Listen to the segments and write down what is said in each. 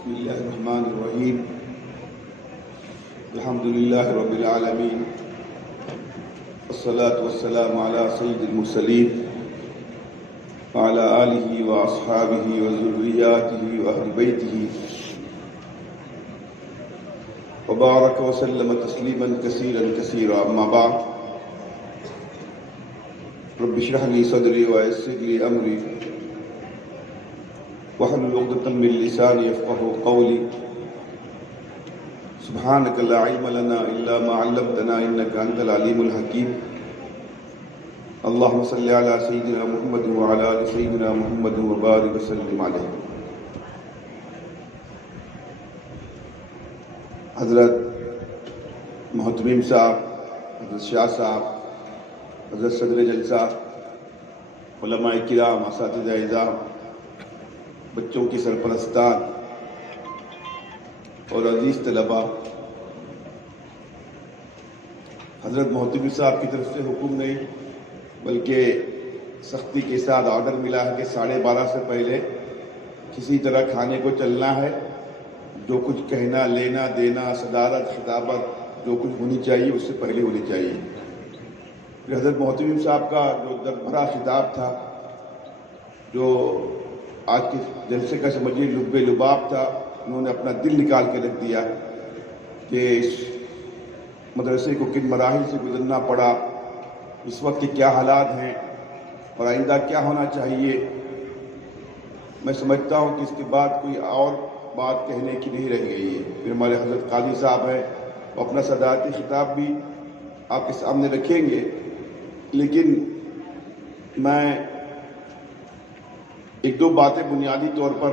بسم الله الرحمن الرحيم الحمد لله رب العالمين والصلاة والسلام على سيد المرسلين وعلى آله وأصحابه وذرياته وأهل بيته وبارك وسلم تسليما كثيرا كثيرا. أما بعد، رب اشرح لي صدري ويسر لي أمري واحلل عقدة من لساني يفقهوا قولي. سبحانك لا علم لنا إلا ما علمتنا إنك أنت العليم الحكيم. اللهم صل على سيدنا محمد وعلى آل سيدنا محمد وبارك وسلم عليه. حضرت محترم صاحب، حضرت شاہ صاحب، حضرت صدر جلسہ، علماء کرام، اساتذہ اعزام، بچوں کی سرپرستان اور عزیز طلباء، حضرت محترم صاحب کی طرف سے حکم نہیں بلکہ سختی کے ساتھ آرڈر ملا ہے کہ 12:30 سے پہلے کسی طرح کھانے کو چلنا ہے. جو کچھ کہنا، لینا دینا، صدارت، خطابت جو کچھ ہونی چاہیے اس سے پہلے ہونی چاہیے. پھر حضرت محترم صاحب کا جو درد بھرا خطاب تھا، جو آج کے جلسے کا سمجھیے لب لباب تھا، انہوں نے اپنا دل نکال کے رکھ دیا کہ اس مدرسے کو کن مراحل سے گزرنا پڑا، اس وقت کے کیا حالات ہیں اور آئندہ کیا ہونا چاہیے. میں سمجھتا ہوں کہ اس کے بعد کوئی اور بات کہنے کی نہیں رہ گئی ہے. پھر ہمارے حضرت قاضی صاحب ہیں، وہ اپنا صدارتی خطاب بھی آپ کے سامنے رکھیں گے، لیکن میں ایک دو باتیں بنیادی طور پر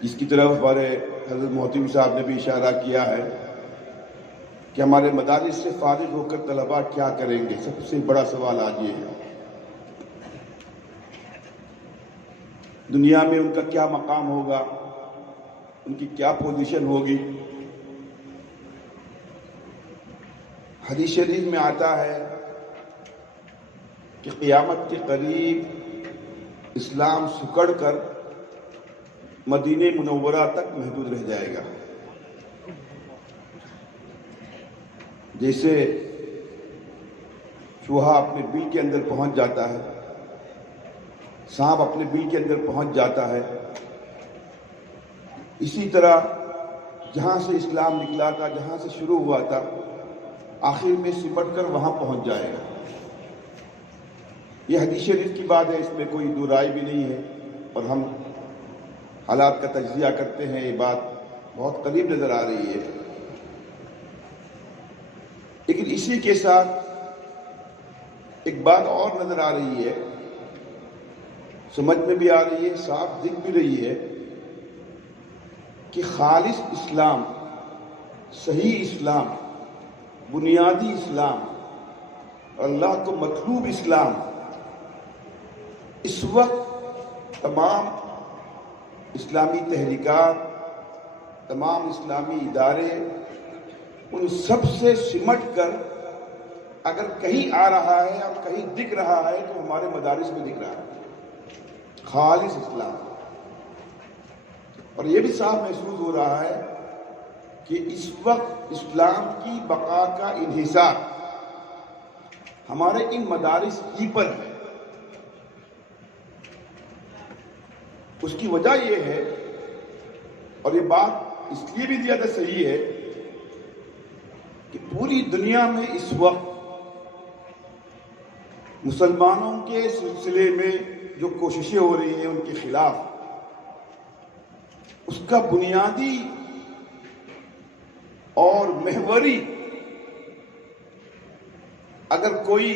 جس کی طرف ہمارے حضرت محترم صاحب نے بھی اشارہ کیا ہے کہ ہمارے مدارس سے فارغ ہو کر طلباء کیا کریں گے. سب سے بڑا سوال آج یہ ہے، دنیا میں ان کا کیا مقام ہوگا، ان کی کیا پوزیشن ہوگی. حدیث شریف میں آتا ہے کہ قیامت کے قریب اسلام سکڑ کر مدینہ منورہ تک محدود رہ جائے گا. جیسے چوہا اپنے بل کے اندر پہنچ جاتا ہے، سانپ اپنے بل کے اندر پہنچ جاتا ہے، اسی طرح جہاں سے اسلام نکلا تھا، جہاں سے شروع ہوا تھا، آخر میں سمٹ کر وہاں پہنچ جائے گا. یہ حدیث شریف کی بات ہے، اس میں کوئی دو رائے بھی نہیں ہے، اور ہم حالات کا تجزیہ کرتے ہیں، یہ بات بہت قریب نظر آ رہی ہے. لیکن اسی کے ساتھ ایک بات اور نظر آ رہی ہے، سمجھ میں بھی آ رہی ہے، صاف دکھ بھی رہی ہے کہ خالص اسلام، صحیح اسلام، بنیادی اسلام، اللہ کو مطلوب اسلام اس وقت تمام اسلامی تحریکات، تمام اسلامی ادارے، ان سب سے سمٹ کر اگر کہیں آ رہا ہے اور کہیں دکھ رہا ہے تو ہمارے مدارس میں دکھ رہا ہے خالص اسلام. اور یہ بھی صاف محسوس ہو رہا ہے کہ اس وقت اسلام کی بقا کا انحصار ہمارے ان مدارس ہی پر ہے. اس کی وجہ یہ ہے، اور یہ بات اس لیے بھی زیادہ صحیح ہے کہ پوری دنیا میں اس وقت مسلمانوں کے سلسلے میں جو کوششیں ہو رہی ہیں ان کے خلاف، اس کا بنیادی اور محوری اگر کوئی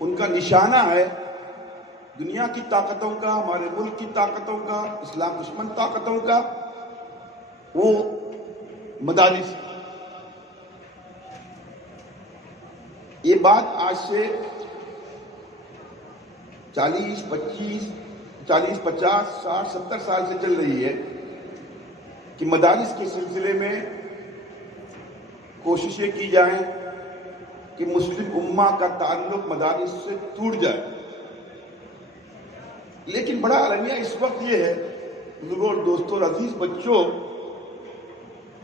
ان کا نشانہ ہے دنیا کی طاقتوں کا، ہمارے ملک کی طاقتوں کا، اسلام دشمن طاقتوں کا، وہ مدارس. یہ بات آج سے 40، 50، 60، 70 سال سے چل رہی ہے کہ مدارس کے سلسلے میں کوششیں کی جائیں کہ مسلم امہ کا تعلق مدارس سے ٹوٹ جائے. لیکن بڑا المیہ اس وقت یہ ہے بزرگوں اور دوستوں اور عزیز بچوں،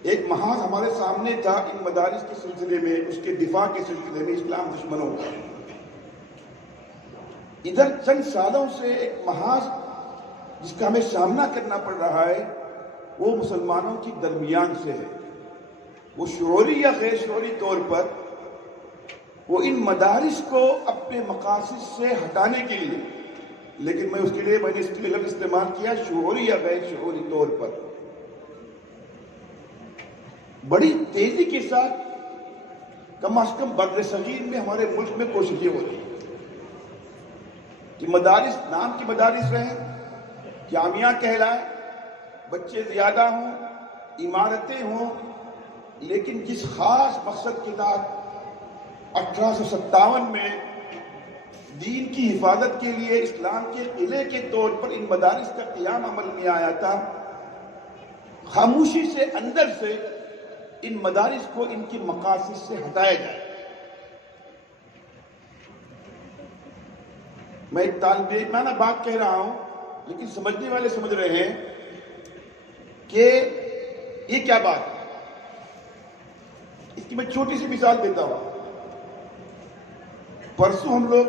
ایک محاذ ہمارے سامنے تھا ان مدارس کے سلسلے میں، اس کے دفاع کے سلسلے میں اسلام دشمنوں کا۔ ادھر چند سالوں سے ایک محاذ جس کا ہمیں سامنا کرنا پڑ رہا ہے وہ مسلمانوں کے درمیان سے ہے۔ وہ شعوری یا غیر شعوری طور پر وہ ان مدارس کو اپنے مقاصد سے ہٹانے کے لیے، لیکن میں نے اس کے لیے لفظ استعمال کیا شعوری یا غیر شعوری طور پر، بڑی تیزی کے ساتھ کم از کم بر صغیر میں ہمارے ملک میں کوششیں ہو رہی ہیں کہ مدارس نام کی مدارس رہیں، جامعہ کہلائے، بچے زیادہ ہوں، عمارتیں ہوں، لیکن جس خاص مقصد کے تحت 1857 میں دین کی حفاظت کے لیے اسلام کے قلعے کے طور پر ان مدارس کا قیام عمل میں آیا تھا، خاموشی سے اندر سے ان مدارس کو ان کی مقاصد سے ہٹایا جائے۔ میں ایک طالب علمانہ بات کہہ رہا ہوں، لیکن سمجھنے والے سمجھ رہے ہیں کہ یہ کیا بات ہے۔ اس کی میں چھوٹی سی مثال دیتا ہوں۔ پرسوں ہم لوگ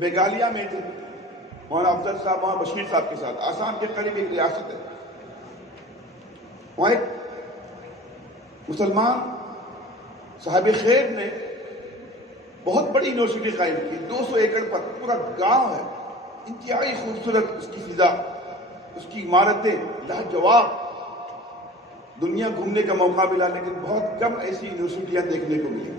میگھالیہ میں تھے، مولانا افضل صاحب، مولانا بشیر صاحب کے ساتھ۔ آسام کے قریب ایک ریاست ہے، وہاں ایک مسلمان صاحب خیر نے بہت بڑی یونیورسٹی قائم کی، 200 ایکڑ پر، پورا گاؤں ہے، انتہائی خوبصورت اس کی فضا، اس کی عمارتیں لاجواب۔ دنیا گھومنے کا موقع ملا، لیکن بہت کم ایسی یونیورسٹیاں دیکھنے کو ملی۔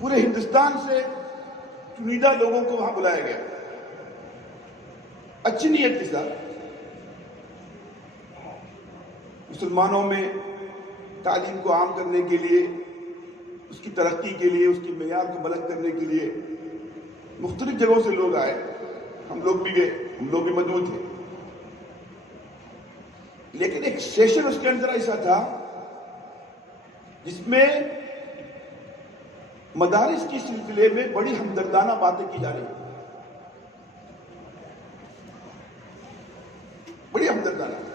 پورے ہندوستان سے چنیدہ لوگوں کو وہاں بلایا گیا، اچھی نیت کے ساتھ، مسلمانوں میں تعلیم کو عام کرنے کے لیے، اس کی ترقی کے لیے، اس کے معیار کو بلند کرنے کے لیے مختلف جگہوں سے لوگ آئے، ہم لوگ بھی گئے، ہم لوگ بھی مدعو تھے۔ لیکن ایک سیشن اس کے اندر ایسا تھا جس میں مدارس کے سلسلے میں بڑی ہمدردانہ باتیں کی جا رہی ہیں، بڑی ہمدردانہ۔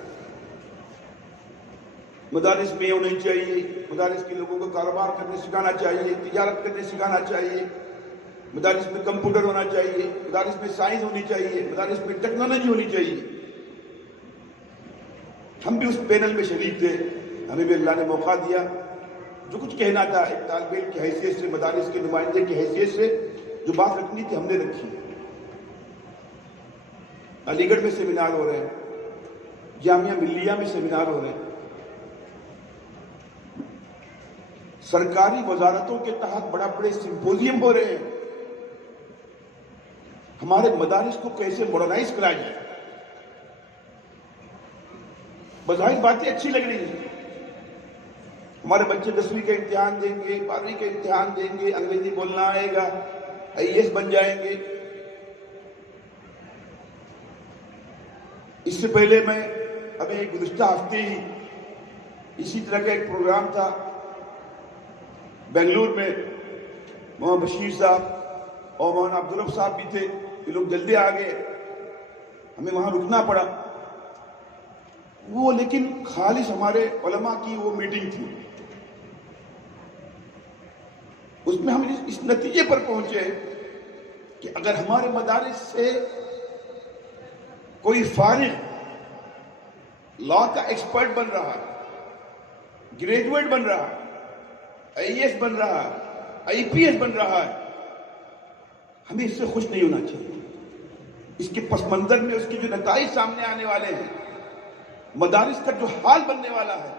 مدارس میں ہونی چاہیے، مدارس کے لوگوں کو کاروبار کرنے سکھانا چاہیے، تجارت کرنے سکھانا چاہیے، مدارس میں کمپیوٹر ہونا چاہیے، مدارس میں سائنس ہونی چاہیے، مدارس میں ٹیکنالوجی ہونی چاہیے۔ ہم بھی اس پینل میں شریک تھے، ہمیں بھی اللہ نے موقع دیا، جو کچھ کہنا تھا ایک طالب علم کی حیثیت سے، مدارس کے نمائندے کی حیثیت سے جو بات رکھنی تھی ہم نے رکھی۔ علی گڑھ میں سیمینار ہو رہے ہیں، جامعہ ملیہ میں سیمینار ہو رہے ہیں، سرکاری وزارتوں کے تحت بڑے سمپوزیم ہو رہے ہیں، ہمارے مدارس کو کیسے ماڈرنائز کرایا جائے۔ بظاہر باتیں اچھی لگ رہی ہیں، ہمارے بچے 10ویں کا امتحان دیں گے، 12ویں کا امتحان دیں گے، انگریزی بولنا آئے گا، IAS بن جائیں گے۔ اس سے پہلے میں ابھی گزشتہ ہفتے ہی اسی طرح کا ایک پروگرام تھا بنگلور میں، مولانا بشیر صاحب اور مولانا عبدالرب صاحب بھی تھے، یہ لوگ جلدی آ گئے، ہمیں وہاں رکنا پڑا۔ وہ لیکن خالص ہمارے علماء کی وہ میٹنگ تھی، اس میں ہم اس نتیجے پر پہنچے کہ اگر ہمارے مدارس سے کوئی فارغ لا کا ایکسپرٹ بن رہا ہے، گریجویٹ بن رہا ہے، IAS بن رہا ہے، IPS بن رہا ہے، ہمیں اس سے خوش نہیں ہونا چاہیے۔ اس کے پس منظر میں اس کے جو نتائج سامنے آنے والے ہیں، مدارس کا جو حال بننے والا ہے،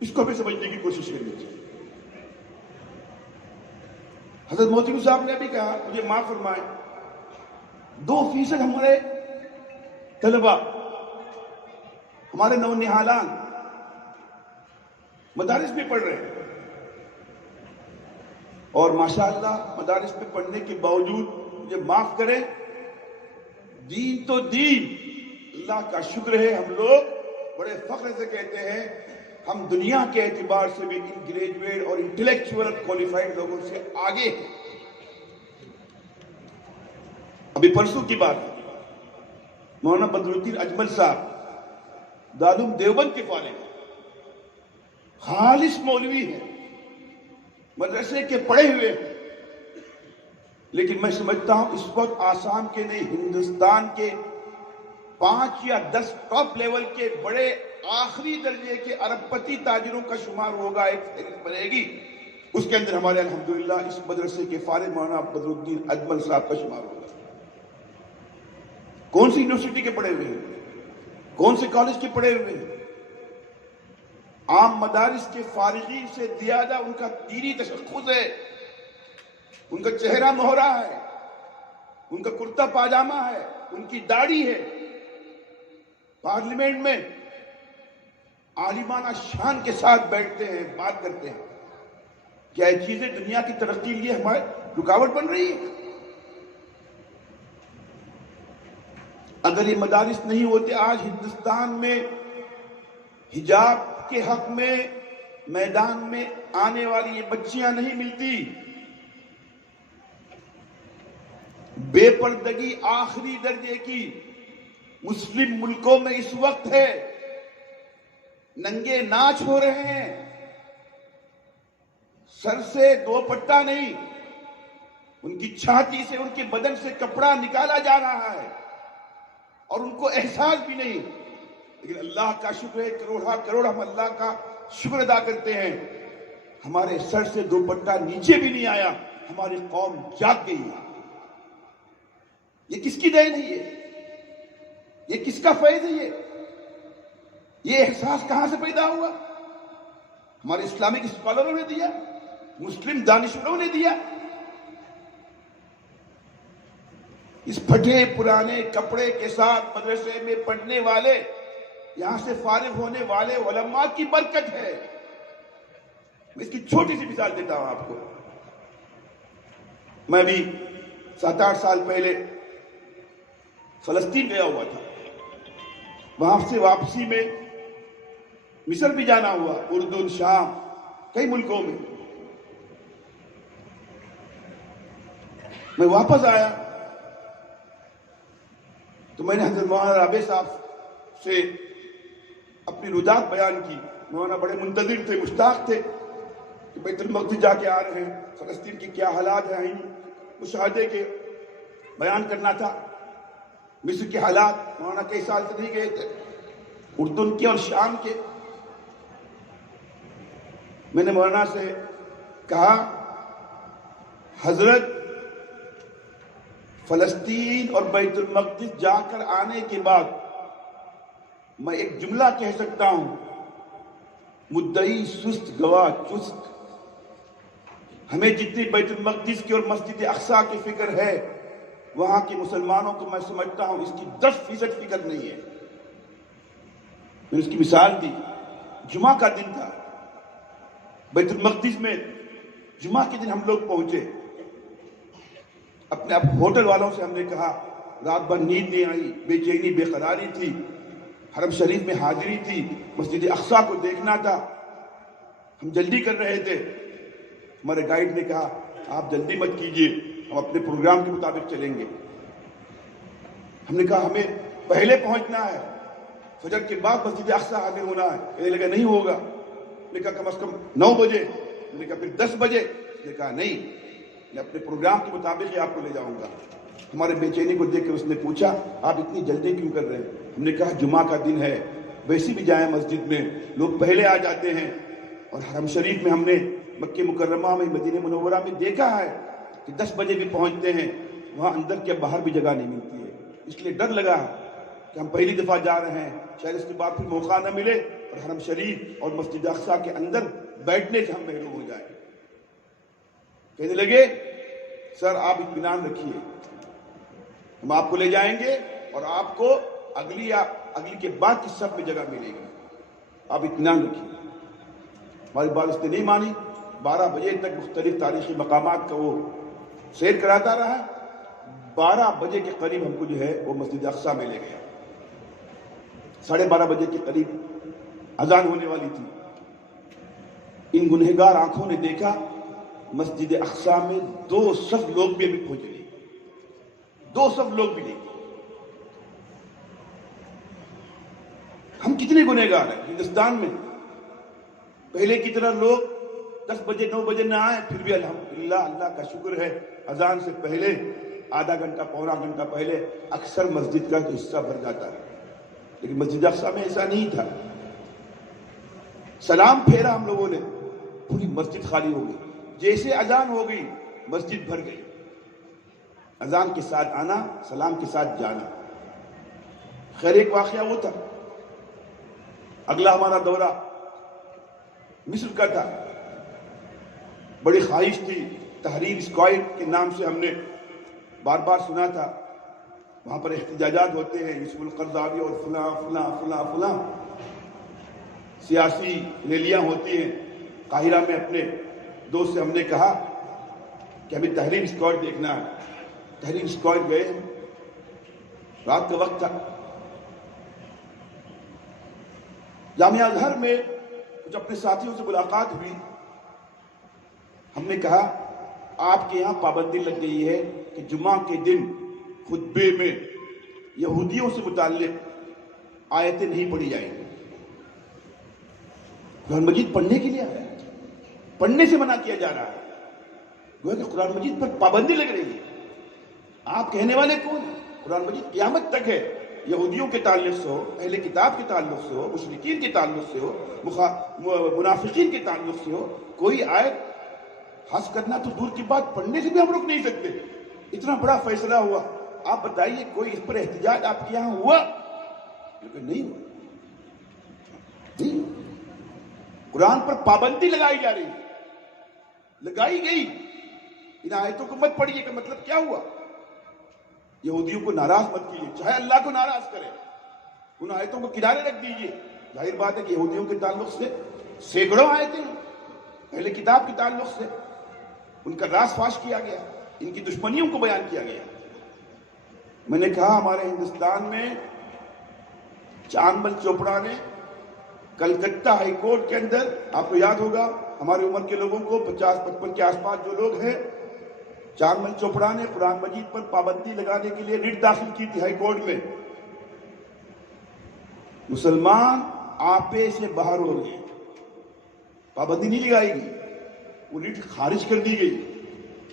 اس کو ہمیں سمجھنے کی کوشش کرنی چاہیے۔ حضرت محترم صاحب نے بھی کہا، مجھے معاف فرمائیں، 2% ہمارے طلباء، ہمارے نونہالان مدارس میں پڑھ رہے ہیں، اور ماشاءاللہ مدارس میں پڑھنے کے باوجود مجھے معاف کریں، دین تو دین، اللہ کا شکر ہے، ہم لوگ بڑے فخر سے کہتے ہیں ہم دنیا کے اعتبار سے بھی ان گریجویٹ اور انٹلیکچوئل کوالیفائڈ لوگوں سے آگے ہیں۔ ابھی پرسوں کی بات ہے، مولانا بدرالدین اجمل صاحب دارالعلوم دیوبند کے فارغ ہیں، خالص مولوی ہیں، مدرسے کے پڑھے ہوئے ہیں، لیکن میں سمجھتا ہوں اس وقت آسام کے نہیں، ہندوستان کے 5 یا 10 ٹاپ لیول کے بڑے آخری درجے کے ارب پتی تاجروں کا شمار ہوگا، ایک فہرست بنے گی، اس کے اندر ہمارے الحمدللہ اس مدرسے کے فارغ مولانا بدرالدین اجمل صاحب کا شمار ہوگا۔ کون سی یونیورسٹی کے پڑھے ہوئے ہیں، کون سے کالج کے پڑھے ہوئے ہیں، عام مدارس کے فارغین سے زیادہ ان کا دینی تشخص ہے، ان کا چہرہ مہرہ ہے، ان کا کرتا پاجامہ ہے، ان کی داڑھی ہے، پارلیمنٹ میں عالمانہ شان کے ساتھ بیٹھتے ہیں، بات کرتے ہیں۔ کیا یہ چیزیں دنیا کی ترقی کے لیے ہمارے رکاوٹ بن رہی ہے؟ اگر یہ مدارس نہیں ہوتے، آج ہندوستان میں حجاب کے حق میں میدان میں آنے والی یہ بچیاں نہیں ملتی۔ بے پردگی آخری درجے کی مسلم ملکوں میں اس وقت ہے، ننگے ناچ ہو رہے ہیں، سر سے دوپٹہ نہیں، ان کی چھاتی سے، ان کے بدن سے کپڑا نکالا جا رہا ہے، اور ان کو احساس بھی نہیں۔ لیکن اللہ کا شکر ہے، کروڑ ہم اللہ کا شکر ادا کرتے ہیں، ہمارے سر سے دوپٹہ نیچے بھی نہیں آیا، ہماری قوم جاگ گئی ہے۔ یہ کس کی دین ہے؟ یہ کس کا فیض ہے؟ یہ احساس کہاں سے پیدا ہوا؟ ہمارے اسلامک اسکالروں نے دیا، مسلم دانشوروں نے دیا۔ اس پھٹے پرانے کپڑے کے ساتھ مدرسے میں پڑھنے والے، یہاں سے فارغ ہونے والے علماء کی برکت ہے۔ میں اس کی چھوٹی سی مثال دیتا ہوں آپ کو۔ میں بھی 7-8 سال پہلے فلسطین گیا ہوا تھا، وہاں سے واپسی میں مصر بھی جانا ہوا، اردن، شام، کئی ملکوں میں۔ میں واپس آیا تو میں نے حضرت مولانا رابع صاحب سے اپنی رجحانات بیان کی۔ مولانا بڑے منتظر تھے، مشتاق تھے کہ بیت المقدس جا کے آ رہے ہیں، فلسطین کے کیا حالات ہیں، مشاہدے کے بیان کرنا تھا۔ مصر کے حالات، مولانا کئی سال سے نہیں گئے تھے، اردن کے اور شام کے۔ میں نے مولانا سے کہا، حضرت فلسطین اور بیت المقدس جا کر آنے کے بعد میں ایک جملہ کہہ سکتا ہوں، مدعی سست گواہ چست۔ ہمیں جتنی بیت المقدس کی اور مسجد اقصیٰ کی فکر ہے، وہاں کے مسلمانوں کو میں سمجھتا ہوں اس کی 10% فکر نہیں ہے۔ میں نے اس کی مثال دی، جمعہ کا دن تھا، بیت المقدس میں جمعہ کے دن ہم لوگ پہنچے۔ اپنے ہوٹل والوں سے ہم نے کہا، رات بھر نیند نہیں آئی، بے چینی، بے قراری تھی، حرم شریف میں حاضری تھی، مسجد اقصیٰ کو دیکھنا تھا، ہم جلدی کر رہے تھے۔ ہمارے گائیڈ نے کہا، آپ جلدی مت کیجیے، ہم اپنے پروگرام کے مطابق چلیں گے۔ ہم نے کہا ہمیں پہلے پہنچنا ہے، فجر کے بعد مسجد اقصیٰ حاضر ہونا ہے۔ کہنے لگا نہیں ہوگا۔ ہم نے کہا کم از کم 9 بجے، ہم نے کہا پھر 10 بجے۔ اس نے کہا نہیں، میں اپنے پروگرام کے مطابق ہی آپ کو لے جاؤں گا۔ ہمارے بے چینی کو دیکھ کر اس نے پوچھا، آپ اتنی جلدی کیوں کر رہے ہیں؟ ہم نے کہا جمعہ کا دن ہے، ویسی بھی جائیں مسجد میں لوگ پہلے آ جاتے ہیں، اور حرم شریف میں ہم نے مکہ مکرمہ میں، مدینہ منورہ میں دیکھا ہے کہ 10 بجے بھی پہنچتے ہیں، وہاں اندر کے باہر بھی جگہ نہیں ملتی ہے، اس لیے ڈر لگا کہ ہم پہلی دفعہ جا رہے ہیں، شاید اس کے بعد پھر موقع نہ ملے اور حرم شریف اور مسجد اقصیٰ کے اندر بیٹھنے سے ہم محروم ہو جائیں۔ کہنے لگے سر آپ اطمینان رکھیے، ہم آپ کو لے جائیں گے اور آپ کو اگلی کے بعد کی صف میں جگہ ملے گی، آپ اطمینان رکھیے۔ ہماری بات اس نے نہیں مانی، 12 بجے تک مختلف تاریخی مقامات کا وہ سیر کراتا رہا۔ 12 بجے کے قریب ہم کو جو ہے وہ مسجد اقصیٰ میں لے گیا۔ 12:30 بجے کے قریب اذان ہونے والی تھی۔ ان گنہگار آنکھوں نے دیکھا مسجد اقصیٰ میں 2 صف لوگ بھی ابھی پہنچے نہیں، 2 صف لوگ ملیں گے. ہم کتنے گنہگار ہیں ہندوستان میں. پہلے کی طرح لوگ 10 بجے 9 بجے نہ آئے، پھر بھی الحمدللہ اللہ کا شکر ہے اذان سے پہلے آدھا گھنٹہ پونا گھنٹہ پہلے اکثر مسجد کا حصہ بھر جاتا ہے. لیکن مسجد اقصیٰ میں ایسا نہیں تھا. سلام پھیرا ہم لوگوں نے، پوری مسجد خالی ہو گئی. جیسے اذان ہو گئی مسجد بھر گئی. اذان کے ساتھ آنا، سلام کے ساتھ جانا. خیر ایک واقعہ وہ تھا. اگلا ہمارا دورہ مصر کا تھا. بڑی خواہش تھی. تحریر اسکوائر کے نام سے ہم نے بار بار سنا تھا. وہاں پر احتجاجات ہوتے ہیں، یوسف القرضاوی اور فلاں فلاں فلاں فلاں سیاسی ریلیاں ہوتی ہیں. قاہرہ میں اپنے دوست سے ہم نے کہا کہ ہمیں تحریر اسکوائر دیکھنا ہے. تحریر اسکوائر گئے، رات کا وقت تھا. جامعہ ازہر میں کچھ اپنے ساتھیوں سے ملاقات ہوئی. ہم نے کہا آپ کے یہاں پابندی لگ گئی ہے کہ جمعہ کے دن خطبے میں یہودیوں سے متعلق آیتیں نہیں پڑھی جائیں گی. قرآن مجید پڑھنے کے لیے آیا ہے، پڑھنے سے منع کیا جا رہا ہے. گویا کہ قرآن مجید پر پابندی لگ رہی ہے. آپ کہنے والے کون ہیں؟ قرآن مجید قیامت تک ہے. یہودیوں کے تعلق سے ہو، اہل کتاب کے تعلق سے ہو، مشرکین کے تعلق سے ہو، منافقین کے تعلق سے ہو، کوئی آیت حذف کرنا تو دور کی بات، پڑھنے سے بھی ہم روک نہیں سکتے. اتنا بڑا فیصلہ ہوا. آپ بتائیے کوئی اس پر احتجاج آپ کے یہاں ہوا؟ لیکن نہیں ہوا. نہیں. قرآن پر پابندی لگائی جا رہی ہے، لگائی گئی. ان آیتوں کو مت پڑھیے کا مطلب کیا ہوا؟ یہودیوں کو ناراض مت کیجیے، چاہے اللہ کو ناراض کرے. ان آیتوں کو کنارے رکھ دیجیے. ظاہر بات ہے کہ یہودیوں کے تعلق سے سینکڑوں آیتیں ہیں، اہل کتاب کے تعلق سے ان کا راز فاش کیا گیا، ان کی دشمنیوں کو بیان کیا گیا. میں نے کہا ہمارے ہندوستان میں چاندمل چوپڑا نے کلکتہ ہائی کورٹ کے اندر، آپ کو یاد ہوگا ہماری عمر کے لوگوں کو 50-55 کے آس پاس جو لوگ ہیں، چاندمل چوپڑا نے قرآن مجید پر پابندی لگانے کے لیے ریٹ داخل کی تھی ہائی کورٹ میں. مسلمان آپے سے باہر ہو گئے، پابندی نہیں لگائی گئی، وہ ریٹ خارج کر دی گئی.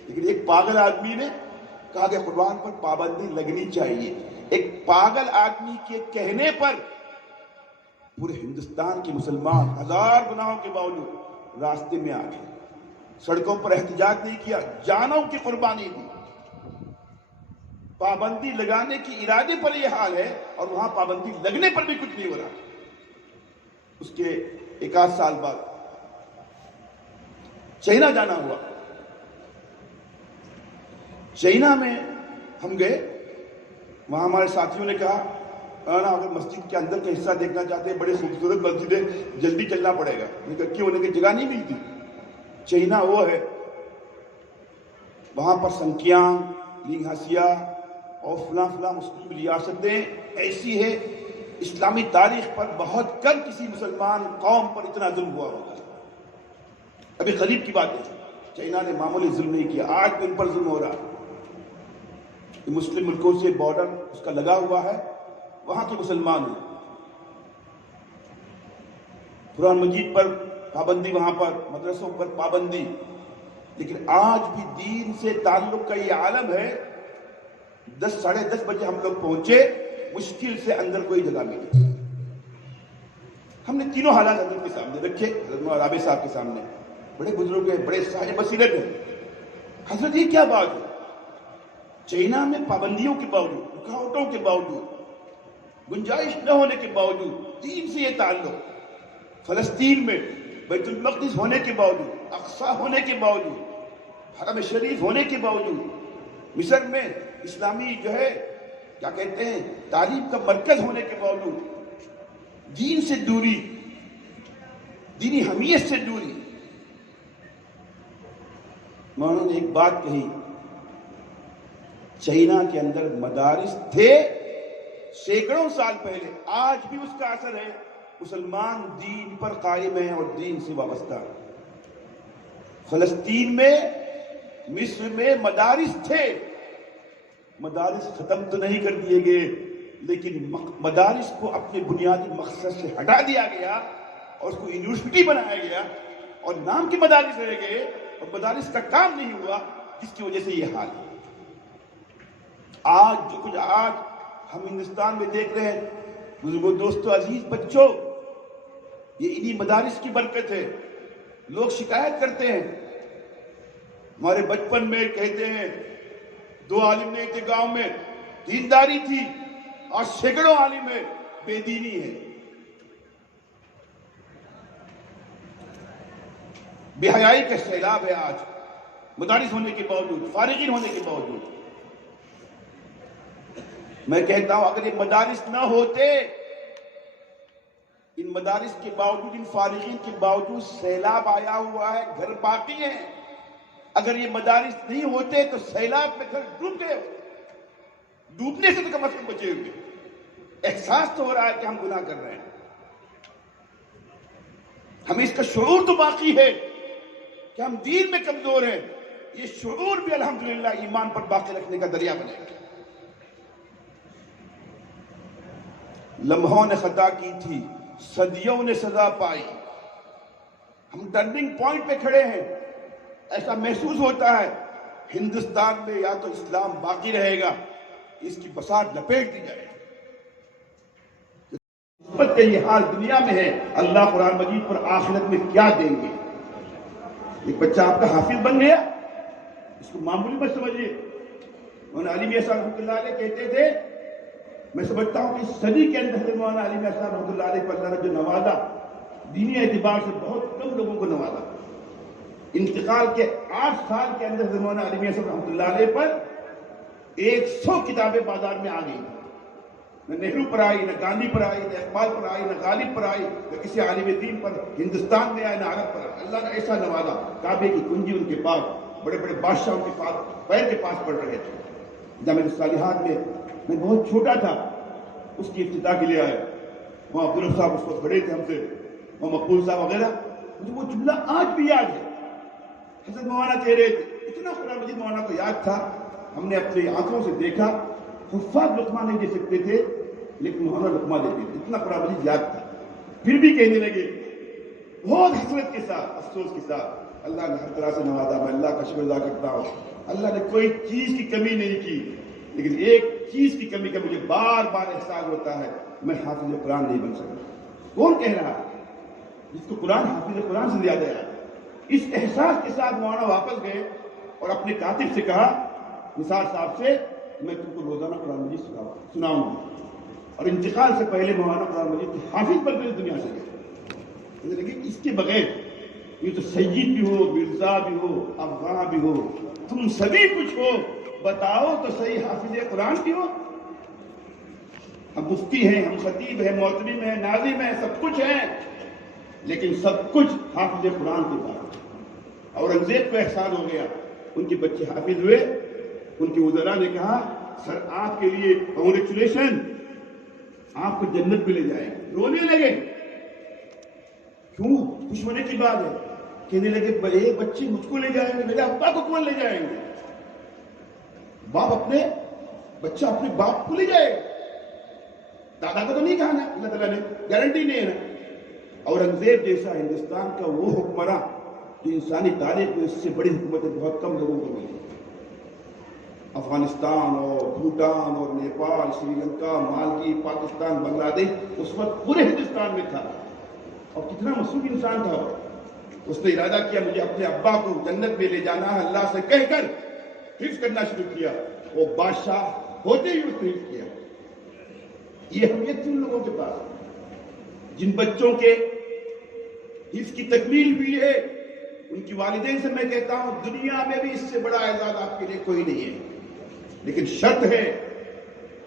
لیکن ایک پاگل آدمی نے کہا کہ قرآن پر پابندی لگنی چاہیے. ایک پاگل آدمی کے کہنے پر پورے ہندوستان کے مسلمان ہزار گناہوں کے باوجود راستے میں آ گئے. سڑکوں پر احتجاج نہیں کیا، جانوں کی قربانی دی. پابندی لگانے کی ارادے پر یہ حال ہے، اور وہاں پابندی لگنے پر بھی کچھ نہیں ہو رہا. اس کے 1 سال بعد چائنا جانا ہوا. چائنا میں ہم گئے. وہاں ہمارے ساتھیوں نے کہا اگر مسجد کے اندر کا حصہ دیکھنا چاہتے ہیں، بڑی خوبصورت مسجد ہے، جلدی چلنا پڑے گا. کیوں؟ ہونے کی جگہ نہیں ملتی. چائنا وہ ہے، وہاں پر سنکیانگ، لینگھاسیا اور فلاں فلاں مسلم ریاستیں ایسی ہے، اسلامی تاریخ پر بہت کم کسی مسلمان قوم پر اتنا ظلم ہوا ہوگا. ابھی قریب کی بات ہے، چائنا نے معمولی ظلم نہیں کیا، آج بھی ان پر ظلم ہو رہا. مسلم ملکوں سے بارڈر اس کا لگا ہوا ہے، وہاں کے مسلمان ہیں. قرآن مجید پر پابندی، وہاں پر مدرسوں پر پابندی. لیکن آج بھی دین سے تعلق کا یہ عالم ہے. 10 ساڑھے 10 بجے ہم لوگ پہنچے، مشکل سے اندر کوئی جگہ ملی. ہم نے تینوں حالات حضرت کے سامنے رکھے، حضرت رابع صاحب کے سامنے. بڑے بزرگ ہیں، بڑے صاحب بصیرت ہیں. حضرت یہ کیا بات ہے؟ چائنا میں پابندیوں کے باوجود، رکاوٹوں کے باوجود، گنجائش نہ ہونے کے باوجود، دین سے یہ تعلق. فلسطین میں بیت المقدس ہونے کے باوجود، اقصیٰ ہونے کے باوجود، حرم شریف ہونے کے باوجود، مصر میں اسلامی جو ہے کیا کہتے ہیں تعلیم کا مرکز ہونے کے باوجود، دین سے دوری، دینی حمیت سے دوری. مولانا نے ایک بات کہی، چائنا کے اندر مدارس تھے سینکڑوں سال پہلے، آج بھی اس کا اثر ہے. مسلمان دین پر قائم ہیں اور دین سے وابستہ. فلسطین میں، مصر میں مدارس تھے، مدارس ختم تو نہیں کر دیے گئے، لیکن مدارس کو اپنے بنیادی مقصد سے ہٹا دیا گیا اور اس کو یونیورسٹی بنایا گیا اور نام کے مدارس رہ گئے اور مدارس کا کام نہیں ہوا، جس کی وجہ سے یہ حال ہے۔ آج ہم ہندوستان میں دیکھ رہے ہیں، بزرگوں، دوستو، عزیز بچوں، یہ انہی مدارس کی برکت ہے۔ لوگ شکایت کرتے ہیں، ہمارے بچپن میں کہتے ہیں 2 عالم نہیں تھے گاؤں میں، دینداری تھی، آج سینکڑوں عالم ہے، بے دینی ہے۔ بے حیائی کا سیلاب ہے آج، مدارس ہونے کے باوجود، فارغین ہونے کے باوجود۔ میں کہتا ہوں اگر یہ مدارس نہ ہوتے، ان مدارس کے باوجود، ان فارغین کے باوجود سیلاب آیا ہوا ہے، گھر باقی ہیں۔ اگر یہ مدارس نہیں ہوتے تو سیلاب میں گھر ڈوب گئے، ڈوبنے سے تو کم از کم بچے ہوئے۔ احساس تو ہو رہا ہے کہ ہم گناہ کر رہے ہیں، ہمیں اس کا شعور تو باقی ہے کہ ہم دین میں کمزور ہیں۔ یہ شعور بھی الحمدللہ ایمان پر باقی رکھنے کا ذریعہ بنے گا۔ لمحوں نے خطا کی تھی، صدیوں نے سزا پائی، ہم ٹرننگ پوائنٹ پہ کھڑے ہیں۔ ایسا محسوس ہوتا ہے ہندوستان میں یا تو اسلام باقی رہے گا، اس کی بساط لپیٹ دی جائے۔ امت کا یہ حال دنیا میں ہے، اللہ قرآن مجید پر آخرت میں کیا دیں گے؟ ایک بچہ آپ کا حافظ بن گیا، اس کو معمولی مت سمجھیے۔ مولانا علی میاں صاحب رحمۃ اللہ علیہ کہتے تھے، میں سمجھتا ہوں کہ اس صدی کے اندر مولانا علی میاں صاحب رحمۃ اللہ علیہ کو اللہ نے جو نوازا، دینی اعتبار سے بہت کم لوگوں کو نوازا۔ انتقال کے 8 سال کے اندر مولانا علی میاں صاحب رحمۃ اللہ علیہ پر 100 کتابیں بازار میں آ گئی۔ نہ نہرو پر آئی، نہ گاندھی پر آئی، نہ اقبال پر آئی، نہ غالب پر آئی، نہ کسی عالم دین پر ہندوستان میں آئے، نہ عرب پر آئے۔ اللہ نے ایسا نوازا، کعبے کی کنجی ان کے پاس، بڑے بڑے بادشاہ ان کے پاس پیر کے پاس پڑھ رہے تھے۔ جامع الصالحات میں بہت چھوٹا تھا، اس کی افتتاح کے لیے آئے، وہاں عبدالرب صاحب اس وقت بڑے تھے ہم سے، وہاں مقبول صاحب وغیرہ۔ مجھے وہ جملہ آج بھی یاد ہے، حضرت مولانا کہہ رہے تھے، اتنا قرآن مجید مولانا کو یاد تھا، ہم نے اپنی آنکھوں سے دیکھا، حفاظ لقمہ نہیں دے سکتے تھے لیکن مولانا لقمہ دیتے تھے، اتنا قرآن مجید یاد تھا۔ پھر بھی کہنے لگے بہت حسرت کے ساتھ، افسوس کے ساتھ، اللہ نے ہر طرح سے نوازا، میں اللہ کا شکر ادا کرتا ہوں، اللہ نے کوئی چیز کی کمی نہیں کی، لیکن ایک چیز کی کمی کا مجھے بار بار احساس ہوتا ہے، میں حافظ قرآن نہیں بن سکتا۔ کون کہہ رہا ہے؟ جس کو قرآن حافظ قرآن سے زیادہ ہے۔ اس احساس کے ساتھ مولانا واپس گئے اور اپنے کاتب سے کہا، نثار صاحب سے، میں تم کو روزانہ قرآن مجید سناؤں گا۔ اور انتقال سے پہلے مولانا قرآن مجید کے حافظ پر بھی دنیا سے گئے، لیکن اس کے بغیر یہ تو سید بھی ہو، مرزا بھی ہو، افغان بھی ہو، تم سبھی کچھ ہو، بتاؤ تو صحیح حافظ قرآن بھی ہو۔ ہم مفتی ہیں، ہم خطیب ہیں، معتمم ہیں، ناظم ہیں، سب کچھ ہیں، لیکن سب کچھ حافظ قرآن کے بعد۔ اورنگزیب کو احساس ہو گیا، ان کے بچے حافظ ہوئے، ان کے وزراء نے کہا، سر آپ کے لیے کانگریچولیشن، آپ کو جنت میں لے جائیں گے۔ رونے لگے، کیوں؟ خوش ہونے کی بات ہے۔ کہنے لگے بڑے بچے مجھ کو لے جائیں گے، میرے ابا کو کون لے جائیں گے؟ باپ بچہ اپنے باپ کو لے جائے، دادا کو تو نہیں کہا نا، اللہ تعالیٰ نے گارنٹی نہیں ہے نا۔ اورنگزیب جیسا ہندوستان کا وہ حکمراں جو انسانی تاریخ میں اس سے بڑی حکومتیں بہت کم لوگوں کو ملی۔ افغانستان اور بھوٹان اور نیپال، سری لنکا، مالدیو، پاکستان، بنگلہ دیش اس وقت پورے ہندوستان میں تھا، اور کتنا مسؤول انسان تھا وہ۔ اس نے ارادہ کیا مجھے اپنے ابا کو جنت میں لے جانا ہے، اللہ سے کہہ کر حفظ کرنا شروع کیا، وہ بادشاہ ہوتے ہی اس نے حفظ کیا۔ یہ اہمیت تھی ان لوگوں کے پاس، جن بچوں کے حفظ کی تکمیل ہوئی ہے، ان کی والدین سے میں کہتا ہوں دنیا میں بھی اس سے بڑا اعزاز آپ کے لیے کوئی نہیں ہے، لیکن شرط ہے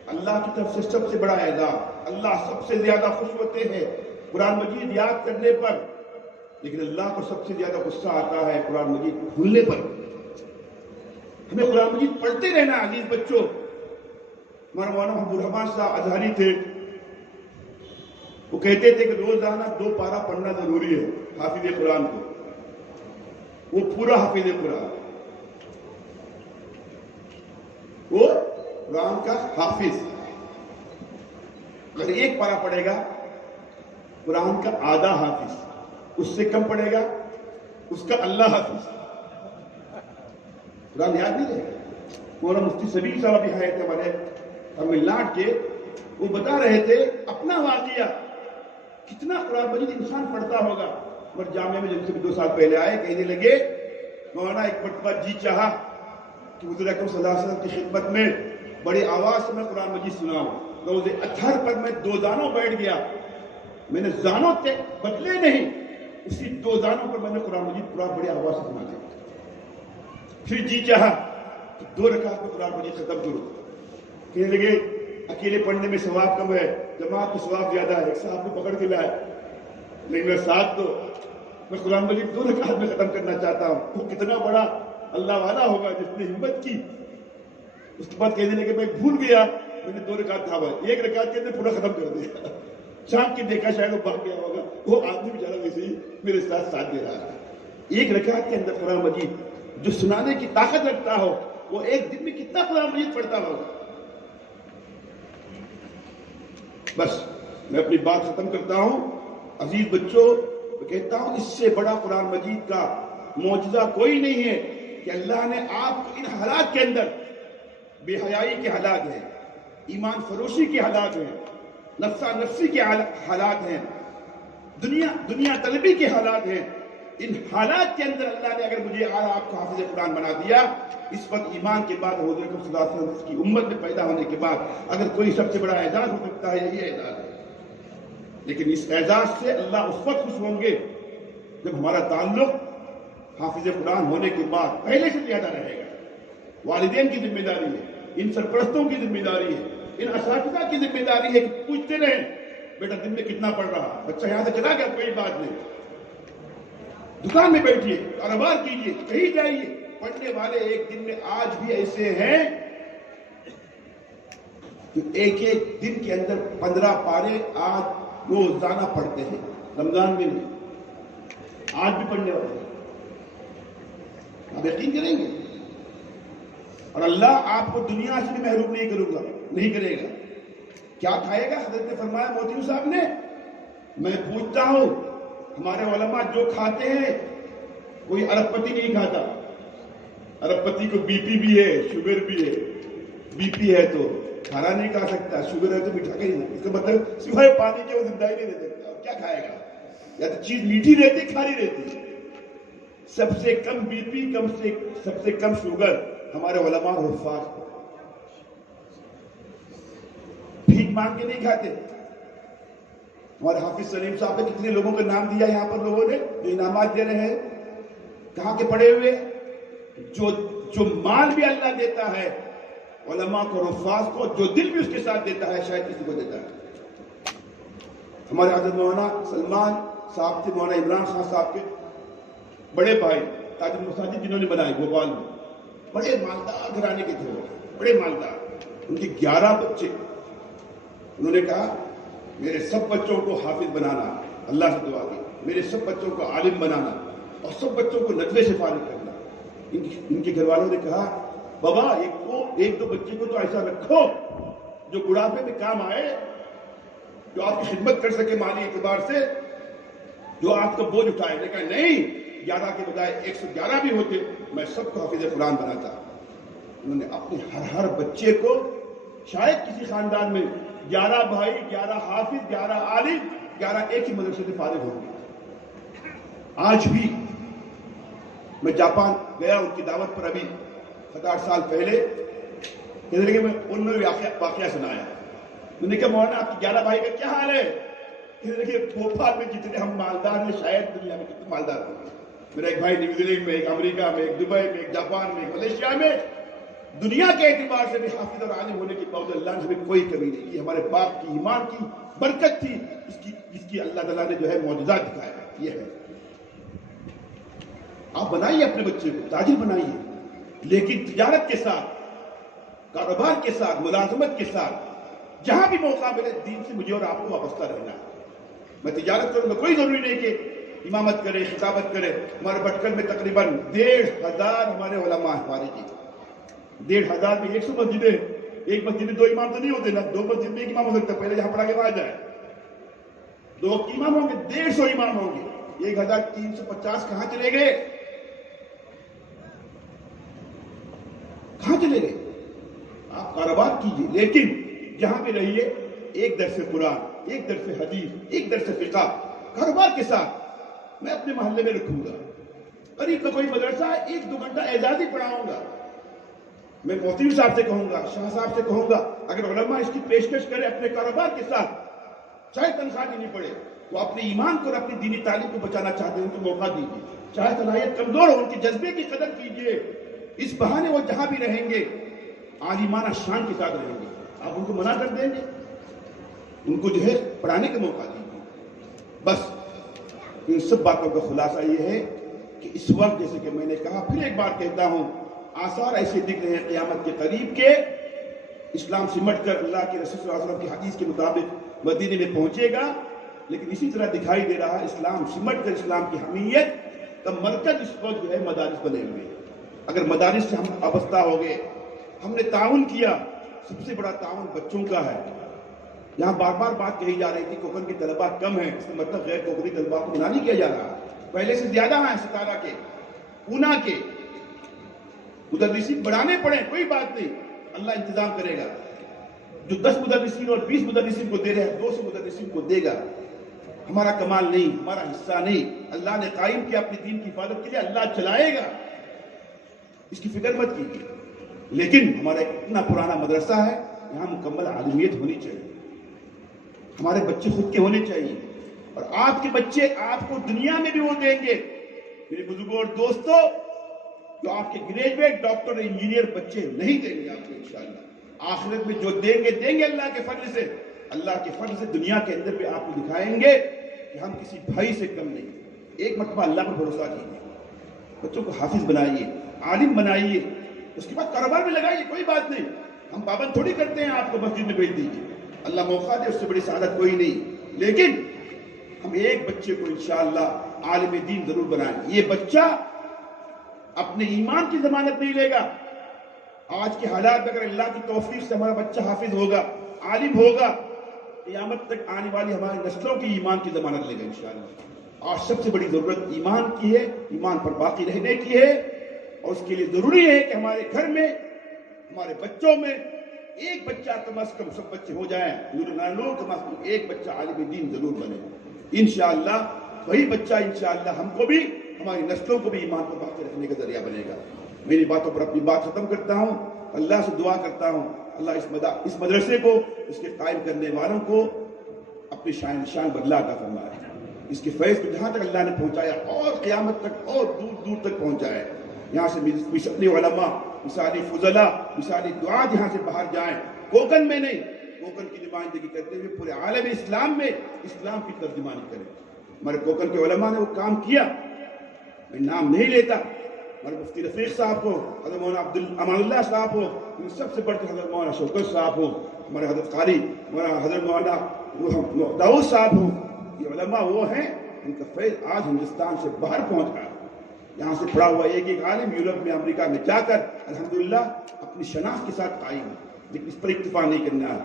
اللہ کی طرف سے سب سے بڑا اعزاز، اللہ سب سے زیادہ خوش ہوتے ہیں قرآن مجید یاد کرنے پر، لیکن اللہ کو سب سے زیادہ غصہ آتا ہے قرآن مجید بھولنے پر۔ ہمیں قرآن مجید پڑھتے رہنا عزیز بچوں۔ ہمارا مولانا محمود الرحمان صاحب ازہری تھے، وہ کہتے تھے کہ روزانہ 2 پارہ پڑھنا ضروری ہے حافظ قرآن کو، وہ پورا حافظ قرآن، وہ قرآن کا حافظ اگر ایک پارہ پڑھے گا قرآن کا آدھا حافظ، اس سے کم پڑھے گا اس کا اللہ حافظ، قرآن یاد نہیں رہے گا۔ مولانا مفتی سبیل صاحب ابھی آئے تھے ہمارے تمل ناڈو کے، وہ بتا رہے تھے اپنا واقعہ، کتنا قرآن مجید انسان پڑھتا ہوگا، اور جامعہ میں جن سے بھی 2 سال پہلے آئے کہنے لگے مولانا ایک مرتبہ جی چاہا کہ حضور اکرم صلی اللہ علیہ وسلم کی خدمت میں بڑی آواز سے میں قرآن مجید سناؤں، روز اطہر پر میں 2 زانوں بیٹھ گیا، میں نے زانوں بدلے نہیں، اسی 2 زانوں پر میں نے قرآن مجید پورا بڑی آواز سے سنا دیا۔ پھر جی چاہا 2 رکعت میں قرآن مجید ختم کرو، کہنے لگے اکیلے پڑھنے میں ثواب کم ہے، جماعت میں ثواب زیادہ ہے، ایک صاحب کو پکڑ کے لائے، لیکن میں ساتھ دو، میں قرآن مجید 2 رکعت میں ختم کرنا چاہتا ہوں۔ وہ کتنا بڑا اللہ والا ہوگا جس نے ہمت کی۔ اس کے بعد کہنے لگے میں بھول گیا، میں نے 2 رکعت تھا، 1 رکعت کے اندر پورا ختم کر دیا، شام کی دیکھا شاید وہ بھاگ گیا ہوگا، وہ آدمی بیچارہ ویسے ہی میرے ساتھ دے رہا ہے۔ 1 رکعت کے اندر قرآن مجید جو سنانے کی طاقت رکھتا ہو، وہ ایک دن میں کتنا قرآن مجید پڑھتا ہوگا۔ بس میں اپنی بات ختم کرتا ہوں۔ عزیز بچوں، میں کہتا ہوں اس سے بڑا قرآن مجید کا معجزہ کوئی نہیں ہے کہ اللہ نے آپ کو ان حالات کے اندر، بے حیائی کے حالات ہیں، ایمان فروشی کے حالات ہیں، نفسا نفسی کے حالات ہیں، دنیا طلبی کے حالات ہیں، ان حالات کے اندر اللہ نے اگر مجھے اور آپ کو حافظ قرآن بنا دیا، اس وقت ایمان کے بعد حضور اکرم صلی اللہ علیہ وسلم کی امت میں پیدا ہونے کے بعد اگر کوئی سب سے بڑا اعزاز ہو سکتا ہے یہ اعزاز ہے۔ لیکن اس اعزاز سے اللہ اس وقت خوش ہوں گے جب ہمارا تعلق حافظ قرآن ہونے کے بعد پہلے سے زیادہ رہے گا۔ والدین کی ذمہ داری ہے، ان سرپرستوں کی ذمہ داری ہے، ان اساتذہ کی ذمہ داری ہے کہ پوچھتے رہیں بیٹا دن میں کتنا پڑھ رہا، بچہ یہاں سے چلا گیا کوئی بات نہیں، دکان میں بیٹھیے، کاروبار کیجیے، کہیں جائیے، پڑھنے والے ایک دن میں آج بھی ایسے ہیں کہ ایک دن کے اندر 15 پارے آج روزانہ پڑھتے ہیں، رمضان میں نہیں، آج بھی پڑھنے والے ہیں۔ آپ یقین کریں گے؟ اور اللہ آپ کو دنیا سے بھی محروم نہیں کرے گا۔ کیا کھائے گا؟ حضرت نے فرمایا موتی صاحب نے، میں پوچھتا ہوں ہمارے علماء جو کھاتے ہیں کوئی ارب پتی نہیں کھاتا، ارب پتی کو بی پی بھی ہے، شوگر بھی ہے، بی پی ہے تو کھانا نہیں کھا سکتا، شوگر ہے تو میٹھا نہیں سکتا، اس کا مطلب سوائے پانی کے وہ زندہ ہی نہیں رہ سکتا، کیا کھائے گا؟ یا تو چیز میٹھی رہتی کھاری رہتی۔ سب سے کم بی پی، سب سے کم شوگر ہمارے علماء اور حفاظ کو، بھیک مانگ کے نہیں کھاتے۔ ہمارے حافظ سلیم صاحب نے کتنے لوگوں کا نام دیا یہاں پر لوگوں نے جو انعامات دے رہے ہیں، کہاں کے پڑے ہوئے؟ جو مال بھی اللہ دیتا ہے علماء کو اور حفاظ کو، جو دل بھی اس کے ساتھ دیتا ہے شاید کسی کو دیتا ہے۔ ہمارے حضرت مولانا سلمان صاحب تھے، مولانا عمران خان صاحب کے بڑے بھائی تاج المساجد جنہوں نے بنائے بھوپال میں، بڑے مالدار گھرانے کے تھے، بڑے مالدار، ان کے 11 بچے۔ انہوں نے کہا میرے سب بچوں کو حافظ بنانا، اللہ سے دعا کی، میرے سب بچوں کو عالم بنانا اور سب بچوں کو ندوے سے فارغ کرنا۔ ان کے گھر والوں نے کہا بابا ایک دو بچے کو تو ایسا رکھو جو بڑھاپے میں کام آئے، جو آپ کی خدمت کر سکے مالی اعتبار سے، جو آپ کا بوجھ اٹھائے۔ لیکن نہیں، 11 کے بجائے 111 بھی ہوتے، میں سب کو حافظ قرآن بناتا۔ انہوں نے اپنے ہر بچے کو، شاید کسی خاندان میں 11 بھائی، 11 حافظ، 11 عالم، 11 ایک ہی مدرسے سے فارغ ہوں گے۔ آج بھی میں جاپان گیا ان کی دعوت پر، ابھی 7-8 سال پہلے، کہنے لگے میں انہوں نے واقعہ سنایا۔ میں نے کہا مولانا آپ کی 11 بھائی کا کیا حال ہے؟ کہنے لگے بھوپال میں جتنے ہم مالدار ہیں شاید دنیا میں کتنے مالدار ہوں گے۔ میرا ایک بھائی نیوزی لینڈ میں، ایک امریکہ میں، ایک دبئی میں، ایک جاپان میں، ایک ملیشیا میں، دنیا کے اعتبار سے بھی حافظ اور عالم ہونے کے باوجود اللہ سے بھی کوئی کمی نہیں۔ یہ ہمارے باپ کی ایمان کی برکت تھی، اس کی اللہ تعالیٰ نے جو ہے معجزات دکھایا ہے۔ یہ ہے، آپ بنائیے اپنے بچے کو، تاجر بنائیے، لیکن تجارت کے ساتھ، کاروبار کے ساتھ، ملازمت کے ساتھ، جہاں بھی موقع ملے دین سے مجھے اور آپ کو وابستہ رہنا ہے۔ میں تجارت کروں گا، کوئی ضروری نہیں کہ امامت کرے، خطابت کرے۔ ہمارے بٹکل میں تقریباً 1500 ہمارے علماء ہیں، ہمارے کی 1500 میں 100 مسجدیں، ایک مسجد میں 2 امام تو نہیں ہوتے نا, 2 مسجد میں 1 امام ہو سکتا ہے, پہلے جہاں پڑھا کے وہاں جائے. 2 امام ہوں گے, 150 امام ہوں گے, 1350 کہاں چلے گئے, کہاں چلے گئے؟ آپ کاروبار کیجئے, لیکن جہاں پہ رہیے ایک درس قرآن, ایک درس حدیث, ایک درس فقہ کاروبار کے ساتھ میں اپنے محلے میں رکھوں گا. قریب کا کوئی مدرسہ 1-2 گھنٹہ اعزازی پڑھاؤں گا. میں محتوی صاحب سے کہوں گا, شاہ صاحب سے کہوں گا, اگر علماء اس کی پیشکش کرے اپنے کاروبار کے ساتھ, چاہے تنخواہ دینی پڑے, وہ اپنے ایمان کو اور اپنی دینی تعلیم کو بچانا چاہتے ہیں ان کو موقع دیجیے. چاہے صلاحیت کمزور ہو, ان کے جذبے کی قدر کیجیے. اس بہانے وہ جہاں بھی رہیں گے عالمانہ شان کے ساتھ رہیں گے. آپ ان کو منع کر دیں گے, ان کو جو ہے پڑھانے کا موقع دیجیے. بس ان سب باتوں کا خلاصہ یہ ہے کہ اس وقت جیسے کہ میں نے کہا, پھر ایک بار کہتا ہوں, آثار ایسے دکھ رہے ہیں قیامت کے قریب کے, اسلام سمٹ کر اللہ کے رسول صلی اللہ علیہ وسلم کی حدیث کے مطابق مدینے میں پہنچے گا. لیکن اسی طرح دکھائی دے رہا ہے اسلام سمٹ کر اسلام کی حمیت کا مرکز اس وقت جو ہے مدارس بنے ہوئے. اگر مدارس سے ہم وابستہ ہو گئے, ہم نے تعاون کیا, سب سے بڑا تعاون بچوں کا ہے. یہاں بار بار بات کہی جا رہی تھی کوکن کے طلباء کم ہیں, اس کا مطلب غیر کوکنی طلباء کو منع نہیں کیا جا رہا, پہلے سے زیادہ ہیں. ستارہ کے, پونا کے مدرسین بڑھانے پڑے, کوئی بات نہیں, اللہ انتظام کرے گا. جو 10 مدرسین اور 20 مدرسین کو دے رہے ہیں, 200 مدرسین کو دے گا. ہمارا کمال نہیں, ہمارا حصہ نہیں. اللہ نے قائم کیا اپنے دین کی حفاظت کے لیے, اللہ چلائے گا, اس کی فکر مت کیجیے. لیکن ہمارا اتنا پرانا مدرسہ ہے, یہاں مکمل عالمیت ہونی چاہیے. ہمارے بچے خود کے ہونے چاہیے, اور آپ کے بچے آپ کو دنیا میں بھی وہ دیں گے. میرے بزرگوں اور دوستوں, جو آپ کے گریجویٹ ڈاکٹر انجینئر بچے نہیں دیں گے آپ کو انشاءاللہ, آخرت میں جو دیں گے اللہ کے فضل سے. اللہ کے فضل سے دنیا کے اندر بھی آپ کو دکھائیں گے کہ ہم کسی بھائی سے کم نہیں. ایک مرتبہ اللہ پر بھروسہ کیجیے, بچوں کو حافظ بنائیے, عالم بنائیے, اس کے بعد کاروبار میں لگائیے, کوئی بات نہیں. ہم پابند تھوڑی کرتے ہیں آپ کو مسجد میں بھیج دیجیے, اللہ موقع دے, اس سے بڑی سعادت کوئی نہیں. لیکن ہم ایک بچے کو انشاءاللہ عالم دین ضرور بنائیں. یہ بچہ اپنے ایمان کی ضمانت نہیں لے گا. آج کے حالات میں اگر اللہ کی توفیق سے ہمارا بچہ حافظ ہوگا, عالم ہوگا, قیامت تک آنے والی ہماری نسلوں کی ایمان کی ضمانت لے گا انشاءاللہ. آج سب سے بڑی ضرورت ایمان کی ہے, ایمان پر باقی رہنے کی ہے, اور اس کے لیے ضروری ہے کہ ہمارے گھر میں, ہمارے بچوں میں ایک بچہ کم از کم, سب بچے ہو جائیں نور کم از کم ایک بچہ عالم دین ضرور بنے انشاءاللہ. وہی بچہ انشاءاللہ ہم کو بھی, ہماری نسلوں کو بھی ایمان پر باقی رکھنے کا ذریعہ بنے گا. میری باتوں پر اپنی بات ختم کرتا ہوں. اللہ سے دعا کرتا ہوں اللہ اس مدرسے کو, اس کے قائم کرنے والوں کو اپنی شان بدلا عطا فرمائے. اس کے فیض کو جہاں تک اللہ نے پہنچایا اور قیامت تک اور دور دور تک پہنچائے. یہاں سے مثالی علماء, مثالی فضلاء, مثالی دعات یہاں سے باہر جائیں. کوکن میں نہیں, کوکن کی نمائندگی کرتے ہوئے پورے عالم اسلام میں اسلام کی ترجمانی کریں. ہمارے کوکن کے علماء نے وہ کام کیا, میں نام نہیں لیتا. ہمارے مفتی رفیق صاحب ہو, حضرت مولانا عبد امان اللہ صاحب ہو, ان سب سے بڑھ کر حضرت مولانا شوکت صاحب ہو, ہمارے حضرت قاری ہمارا حضرت مولانا داؤد صاحب ہو. یہ علماء وہ ہیں ان کا فیض آج ہندوستان سے باہر پہنچ رہا ہے. یہاں سے پڑھا ہوا ایک عالم یورپ میں, امریکہ میں جا کر الحمدللہ اپنی شناخت کے ساتھ قائم ہے. لیکن اس پر اکتفا نہیں کرنا ہے.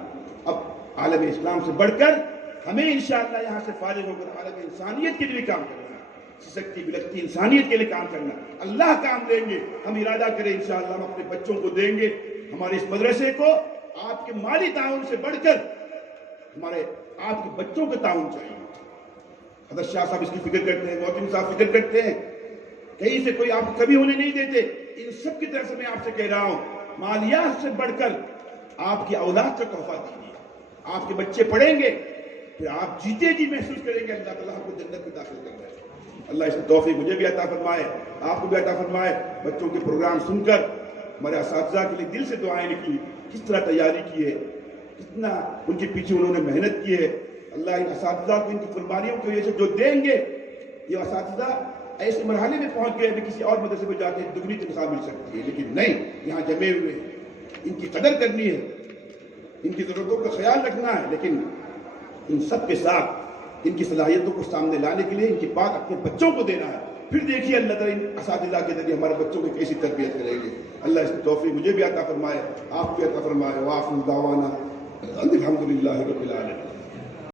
اب عالم اسلام سے بڑھ کر ہمیں انشاءاللہ یہاں سے فارغ ہو کر عالم انسانیت کے لیے کام کرنا ہے. سکتی بلکتی انسانیت کے لیے کام کرنا. اللہ کام دیں گے, ہم ارادہ کریں انشاءاللہ ہم اپنے بچوں کو دیں گے. ہمارے اس مدرسے کو آپ کے مالی تعاون سے بڑھ کر ہمارے آپ کے بچوں کا تعاون چاہیے. حضرت شاہ صاحب اس کی فکر کرتے ہیں, محتم صاحب فکر کرتے ہیں, کہیں سے کوئی آپ کو کمی ہونے نہیں دیتے. ان سب کی طرف سے میں آپ سے کہہ رہا ہوں, مالیات سے بڑھ کر آپ کی اولاد کا تحفہ دیجیے. آپ کے بچے پڑھیں گے, پھر آپ جیتے جی محسوس کریں گے اللہ تعالیٰ آپ کو جنت میں داخل کر رہا ہے. اللہ اس توفیق مجھے بھی عطا فرمائے, آپ کو بھی عطا فرمائے. بچوں کے پروگرام سن کر ہمارے اساتذہ کے لیے دل سے دعائیں نکلی, کس طرح تیاری کی ہے, کتنا ان کے پیچھے انہوں نے محنت کی ہے. اللہ ان اساتذہ کو ان کی قربانیوں کی وجہ سے جو دیں گے, یہ اساتذہ ایسے مرحلے میں پہنچ گئے کہ کسی اور مدرسے میں جا کے دگنی تنخواہ مل سکتی ہے. لیکن نہیں, یہاں جمے ہوئے ہیں, ان کی قدر کرنی ہے, ان کی ضرورتوں کا خیال رکھنا ہے. لیکن ان سب کے ساتھ ان کی صلاحیتوں کو سامنے لانے کے لیے ان کی بات اپنے بچوں کو دینا ہے. پھر دیکھیے اللہ تعالیٰ ان اساتذہ کے ذریعے ہمارے بچوں کی کیسی تربیت کریں گے. اللہ اس کی توفیق مجھے بھی عطا فرمائے, آپ کو عطا فرمائے. وآخر دعوانا الحمدللہ رب العالمین.